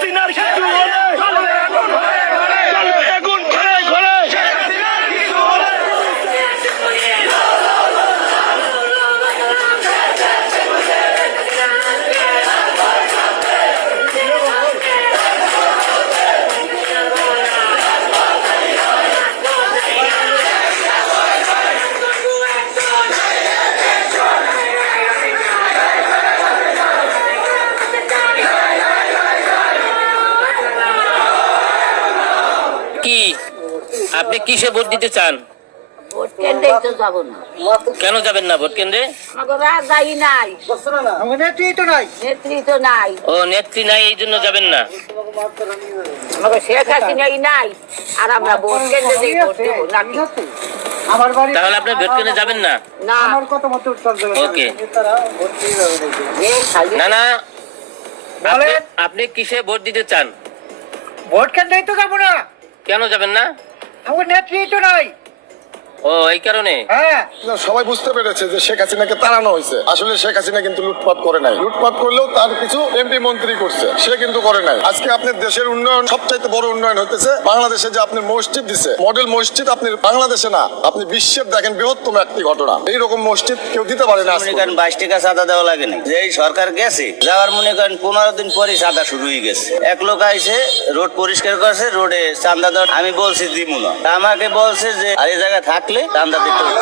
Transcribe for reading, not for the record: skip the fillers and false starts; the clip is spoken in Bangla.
হাসিনার কিছু হলে চলবে আগুন ঘরে ঘরে। কি আপনি কিসে ভোট দিতে চান? ভোট কেন্দ্রেই তো যাবো না। কেন যাবেন না ভোট কেন্দ্রে? আমাকে রাজাই নাই, নেতৃত্ব নাই, ও নেত্রী নাই, এই জন্য যাবেন না। আমাকে শেখ হাসিনাই নাই, আর আমরা ভোট কেন্দ্রে যেয়ে ভোট দেবো নাকি? তাহলে আপনি ভোট কেন্দ্রে যাবেন না? না, ওকে। এই খালি না না, আপনি- আপনি কিসে ভোট দিতে চান? ভোট কেন্দ্রেই তো যাবো না, কেন যাবেন না? আমার নেতৃত্ব নাই। ও এই কারণে। হ্যাঁ, সবাই বুঝতে পেরেছে যে শেখ হাসিনাকে তাড়ানো হয়েছে। আসলে শেখ হাসিনা কিন্তু লুটপাট করে নাই। লুটপাট করলেও তার কিছু এমপি মন্ত্রী করছে, সে কিন্তু করে নাই। আজকে আপনার দেশের উন্নয়ন, সবচাইতে বড় উন্নয়ন হতেছে বাংলাদেশে যে আপনি মসজিদ দিছে, মডেল মসজিদ আপনি বাংলাদেশে না, আপনি বিশ্বের দেখেন বৃহত্তম একটি ঘটনা। এইরকম মসজিদ কেউ দিতে পারে না। মনে করেন 22 টাকা চাঁদা দেওয়া লাগে না, যে এই সরকার গেছে যাওয়ার মনে করেন 15 দিন পরে চাঁদা শুরু হয়ে গেছে। এক লোক আইসে রোড পরিষ্কার করছে, রোডে চাঁদা দেওয়া আমি বলছি দিব না, আমাকে বলছে যে আর এই জায়গায় থাকলে চাঁদা দিতে হবে।